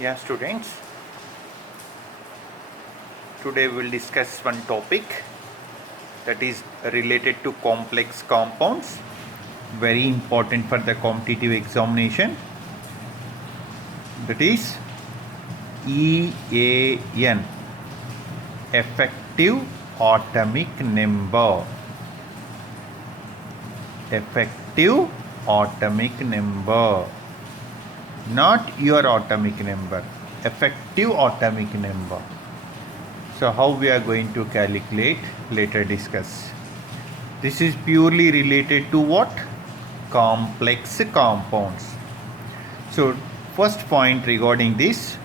Yeah, students, today we will discuss one topic that is related to complex compounds, very important for the competitive examination, that is EAN, effective atomic number. Effective atomic number, not your atomic number, effective atomic number. So how we are going to calculate, later discuss. This is purely related to what? Complex compounds. So first point regarding this,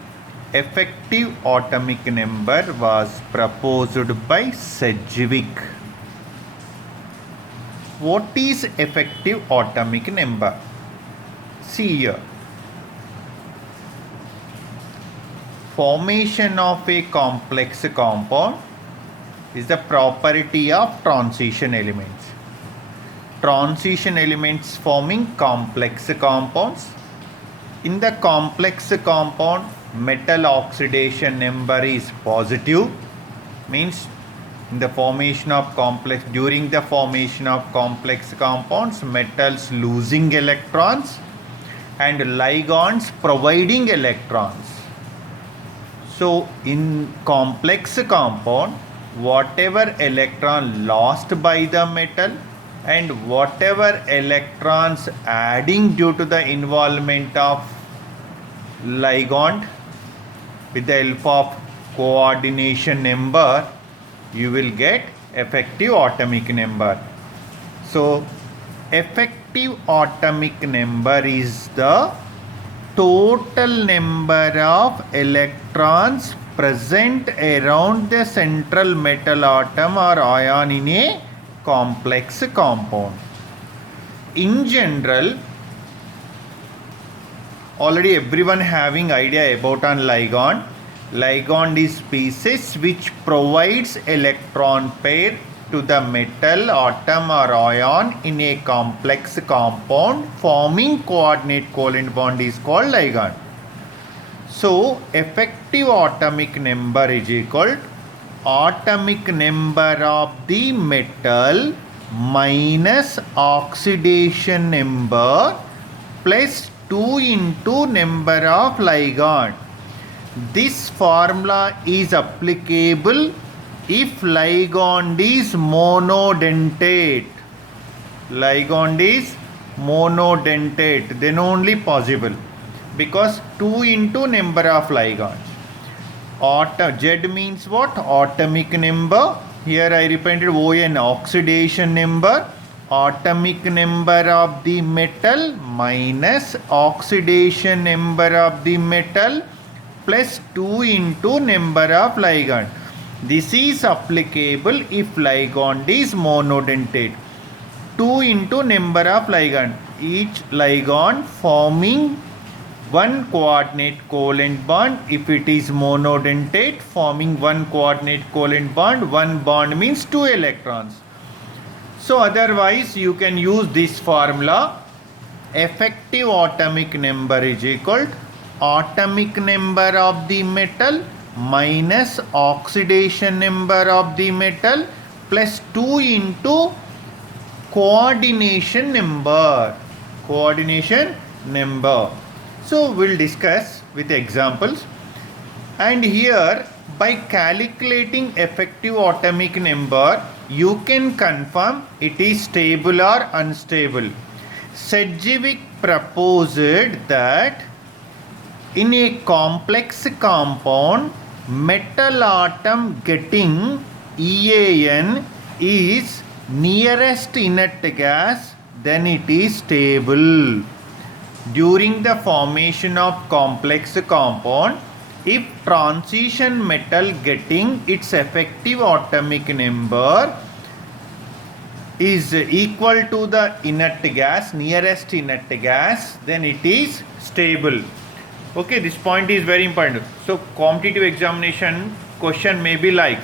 effective atomic number was proposed by Sedgwick. What is effective atomic number? See here. Formation of a complex compound is the property of transition elements. Transition elements forming complex compounds. In the complex compound, metal oxidation number is positive, means in the formation of complex, during the formation of complex compounds, metals losing electrons and ligands providing electrons. So in complex compound, whatever electron lost by the metal and whatever electrons adding due to the involvement of ligand with the help of coordination number, you will get effective atomic number. So effective atomic number is the total number of electrons present around the central metal atom or ion in a complex compound. In general, already everyone having idea about an ligand. Ligand is species which provides electron pair to the metal atom or ion in a complex compound forming coordinate covalent bond is called ligand. So effective atomic number is equal to atomic number of the metal minus oxidation number plus 2 into number of ligand. This formula is applicable if ligand is monodentate. Ligand is monodentate, then only possible, because 2 into number of ligands. Z means what? Atomic number. Here I repeated ON, oxidation number. Atomic number of the metal minus oxidation number of the metal plus 2 into number of ligand. This is applicable if ligand is monodentate. 2 into number of ligand. Each ligand forming one coordinate covalent bond. If it is monodentate, forming one coordinate covalent bond. One bond means 2 electrons. So otherwise you can use this formula. Effective atomic number is equal to atomic number of the metal minus oxidation number of the metal plus 2 into coordination number. Coordination number. So we'll discuss with examples. And here by calculating effective atomic number, you can confirm it is stable or unstable. Sedgwick proposed that in a complex compound, metal atom getting EAN is nearest inert gas, then it is stable. During the formation of complex compound, if transition metal getting its effective atomic number is equal to the inert gas, nearest inert gas, then it is stable. Okay, this point is very important. So competitive examination question may be like,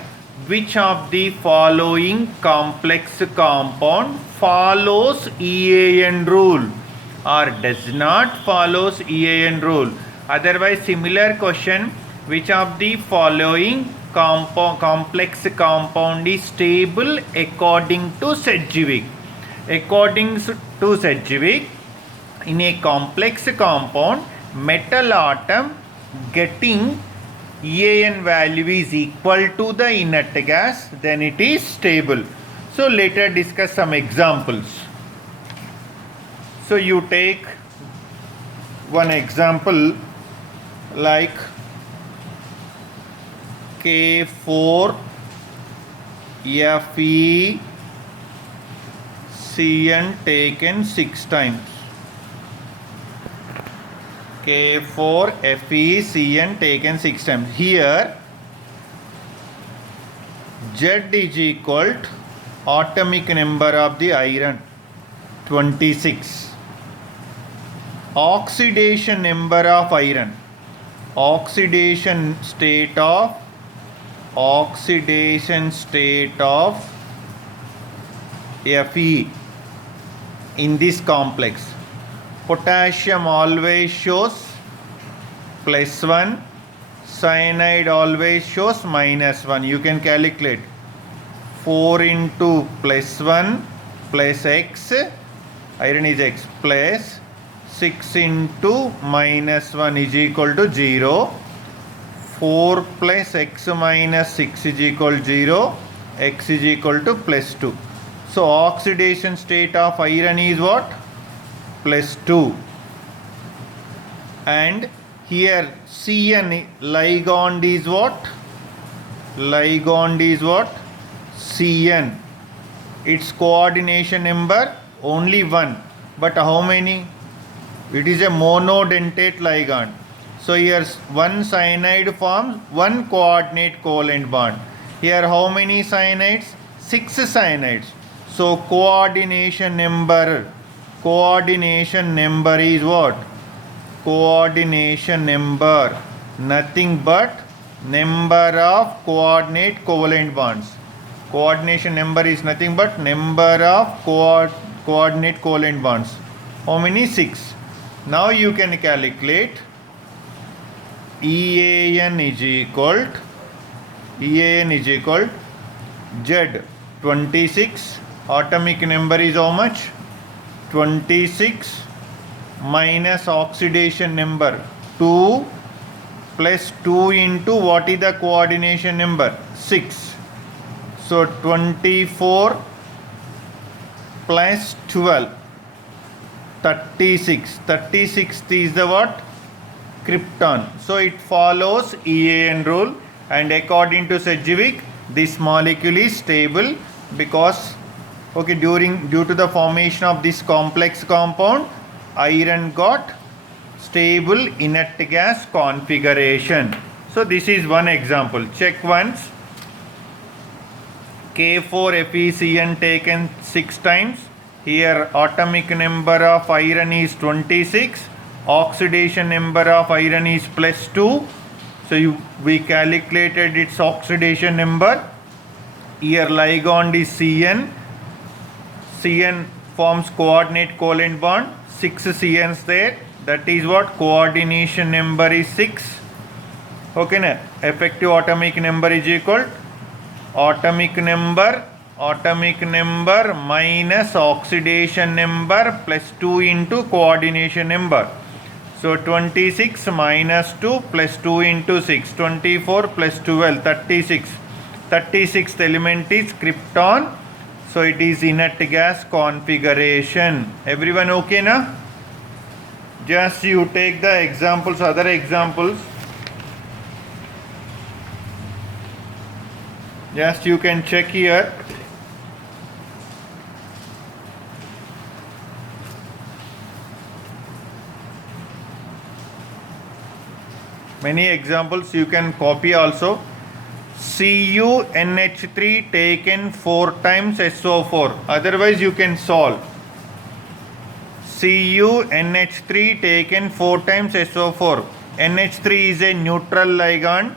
which of the following complex compound follows EAN rule or does not follows EAN rule? Otherwise, similar question, which of the following complex compound is stable according to Sedgwick? According to Sedgwick, in a complex compound, metal atom getting EAN value is equal to the inert gas, then it is stable. So later discuss some examples. So you take one example like K4 FeCN taken 6 times. K4 FeCN taken 6 times. Here Z is equal to atomic number of the iron 26. Oxidation number of iron. Oxidation state of Fe in this complex. Potassium always shows +1, cyanide always shows -1. You can calculate 4 into +1 plus X, iron is X, plus 6 into -1 is equal to 0. 4 plus X minus 6 is equal to 0. X is equal to +2. So oxidation state of iron is what? +2. And here CN ligand is what? Ligand is what? CN. Its coordination number only 1. But how many? It is a monodentate ligand. So here one cyanide forms one coordinate covalent bond. Here how many cyanides? 6 cyanides. So coordination number is what? Coordination number, nothing but number of coordinate covalent bonds. Coordination number is nothing but number of coordinate covalent bonds. How many? 6. Now you can calculate EAN is equal Z 26. Atomic number is how much? 26 minus oxidation number 2 plus 2 into what is the coordination number? 6. So 24 plus 12, 36. 36th is the what? Krypton. So it follows EAN rule, and according to Sedgwick, this molecule is stable because due to the formation of this complex compound, iron got stable inert gas configuration. So this is one example. Check once. K4 FeCN taken 6 times. Here atomic number of iron is 26. Oxidation number of iron is +2. So we calculated its oxidation number. Here ligand is CN. CN forms coordinate covalent bond. 6 CNs there. That is what? Coordination number is 6. Okay, na? Effective atomic number is equal atomic number minus oxidation number plus 2 into coordination number. So 26 minus 2 plus 2 into 6, 24 plus 12, 36. 36th element is krypton. So it is inert gas configuration. Everyone okay na? Just you take the examples, other examples. Just you can check here. Many examples you can copy also. CuNH3 taken 4 times SO4. Otherwise you can solve. CuNH3 taken 4 times SO4. NH3 is a neutral ligand.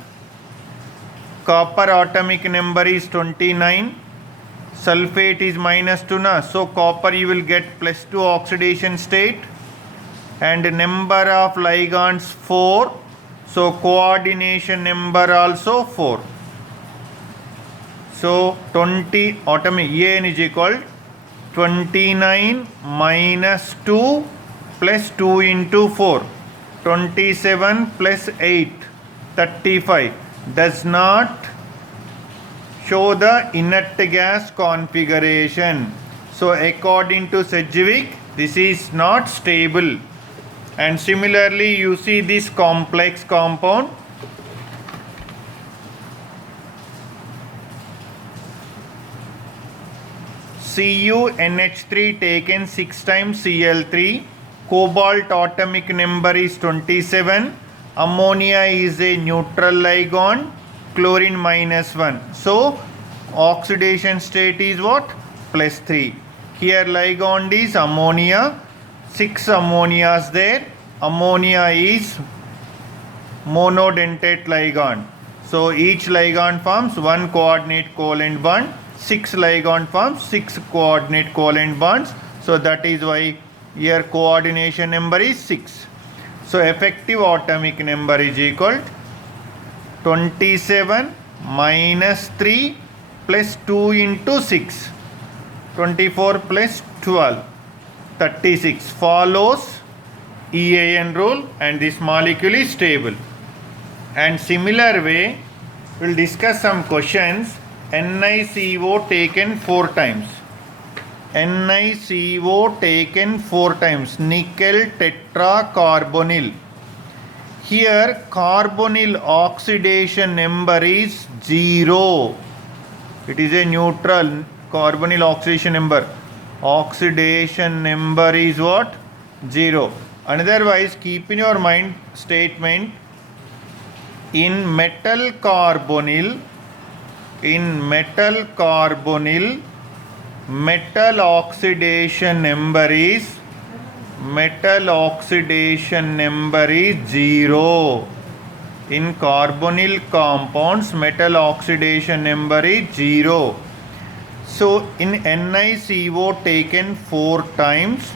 Copper atomic number is 29. Sulfate is -2 na. So copper you will get +2 oxidation state. and number of ligands 4, so coordination number also 4. So 20 atomic En is equal 29 minus 2 plus 2 into 4, 27 plus 8, 35, does not show the inert gas configuration. So according to Sedgwick, this is not stable. And similarly, you see this complex compound. CuNH3 taken 6 times Cl3, cobalt atomic number is 27, ammonia is a neutral ligon, chlorine minus 1. So oxidation state is what? Plus 3. Here ligand is ammonia, 6 ammonias there. Ammonia is monodentate ligand. So each ligand forms 1 coordinate covalent bond. 6 ligand forms 6 coordinate covalent bonds. So that is why here coordination number is 6. So effective atomic number is equal to 27 minus 3 plus 2 into 6. 24 plus 12. 36 follows EAN rule, and this molecule is stable. And similar way, we will discuss some questions. NiCO taken 4 times. NiCO taken 4 times. Nickel tetracarbonyl. Here carbonyl oxidation number is 0. It is a neutral. Carbonyl oxidation number. Oxidation number is what? 0. Otherwise, keep in your mind statement, in metal carbonyl, metal oxidation number is 0. In carbonyl compounds, metal oxidation number is 0. So in NiCO taken 4 times,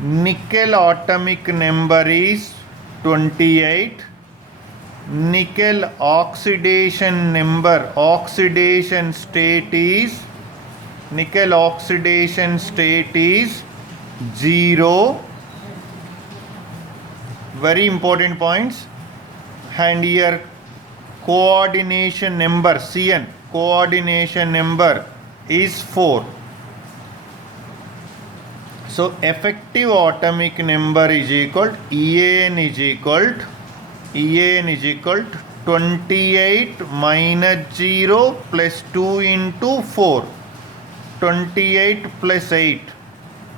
nickel atomic number is 28. Nickel oxidation number, oxidation state is 0. Very important points. And here coordination number, CN, coordination number is 4. So effective atomic number is equal to EAN is equal to 28 minus 0 plus 2 into 4. 28 plus 8,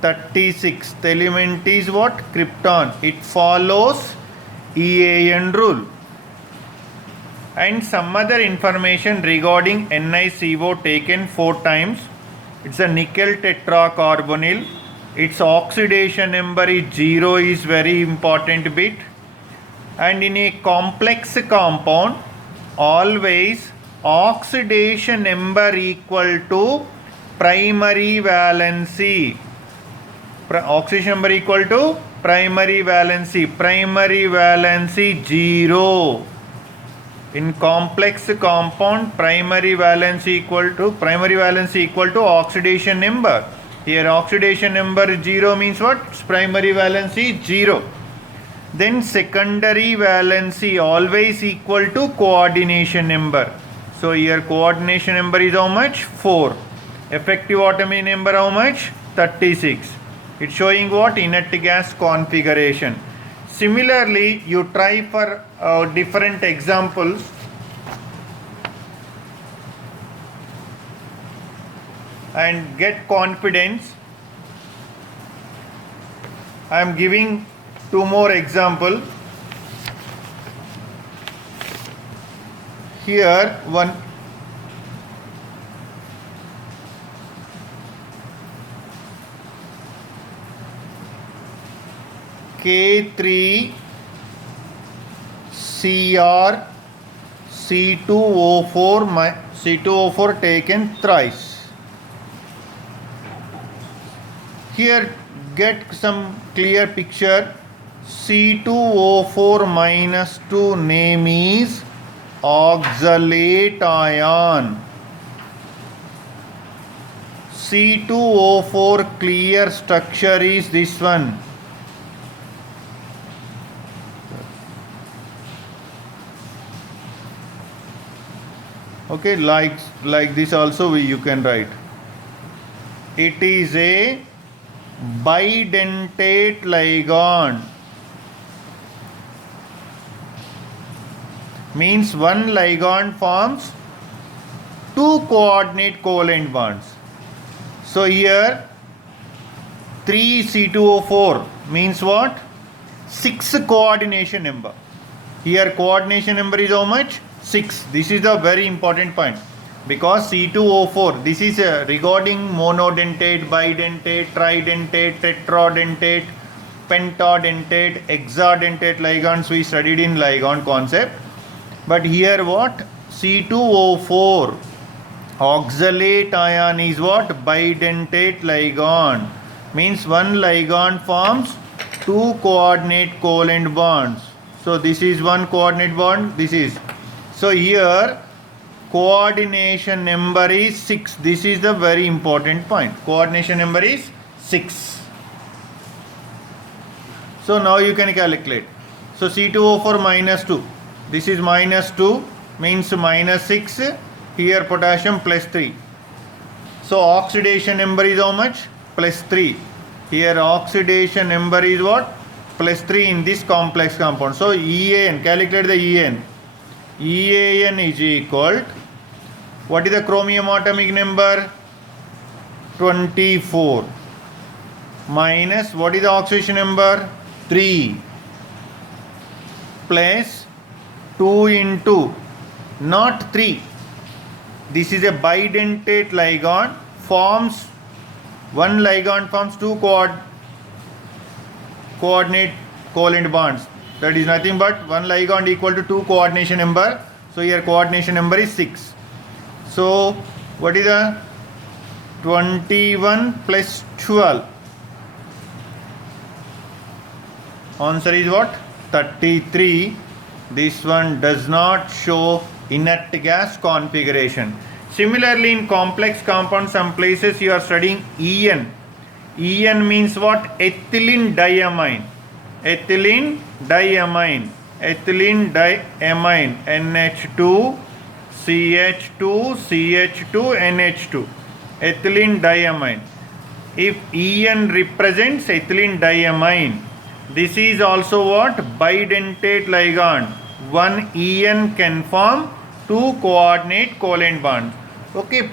36. The element is what? Krypton. It follows EAN rule. And some other information regarding NiCO taken 4 times. It's a nickel tetracarbonyl. Its oxidation number is 0 is very important bit. And in a complex compound, always oxidation number equal to primary valency. Oxidation number equal to primary valency. Primary valency 0. In complex compound, primary valency equal to oxidation number. Here oxidation number 0 means what? Primary valency 0. Then secondary valency always equal to coordination number. So here coordination number is how much? 4. Effective atomic number how much? 36. It's showing what? Inert gas configuration. Similarly, you try for different examples. And get confidence. I am giving 2 more examples. Here one K3Cr C2O4 taken thrice. Here get some clear picture. C2O4 minus 2 name is oxalate ion. C2O4 clear structure is this one. Okay, like this also you can write. It is a bidentate ligand. Means one ligand forms two coordinate covalent bonds. So here 3C2O4 means what? 6 coordination number. Here coordination number is how much? 6. This is a very important point, because C2O4, this is regarding monodentate, bidentate, tridentate, tetradentate, pentadentate, hexadentate ligands we studied in ligand concept. But here what? C2O4 oxalate ion is what? Bidentate ligand. Means one ligand forms two coordinate covalent bonds. So this is one coordinate bond, this is. So here coordination number is 6. This is the very important point. Coordination number is 6. So now you can calculate. So C2O4 minus 2. This is minus 2 means minus 6. Here potassium plus 3. So oxidation number is how much? Plus 3. Here oxidation number is what? Plus 3 in this complex compound. So EAN, calculate the EAN. EAN is equal to, what is the chromium atomic number? 24. Minus, what is the oxidation number? 3. Plus 2 into, not 3. This is a bidentate ligand, forms, one ligand forms two coordinate covalent bonds. That is nothing but one ligand equal to 2 coordination number. So here coordination number is 6. So what is the 21 plus 12? Answer is what? 33. This one does not show inert gas configuration. Similarly, in complex compounds, some places you are studying EN. EN means what? Ethylene diamine. Ethylene diamine. Ethylene diamine. NH2, CH2, CH2, NH2. Ethylene diamine. If EN represents ethylene diamine, this is also what? Bidentate ligand. One EN can form two coordinate covalent bonds. Okay,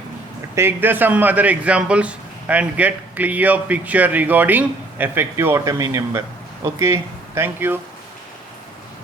take the some other examples and get clear picture regarding effective atomic number. Okay, thank you.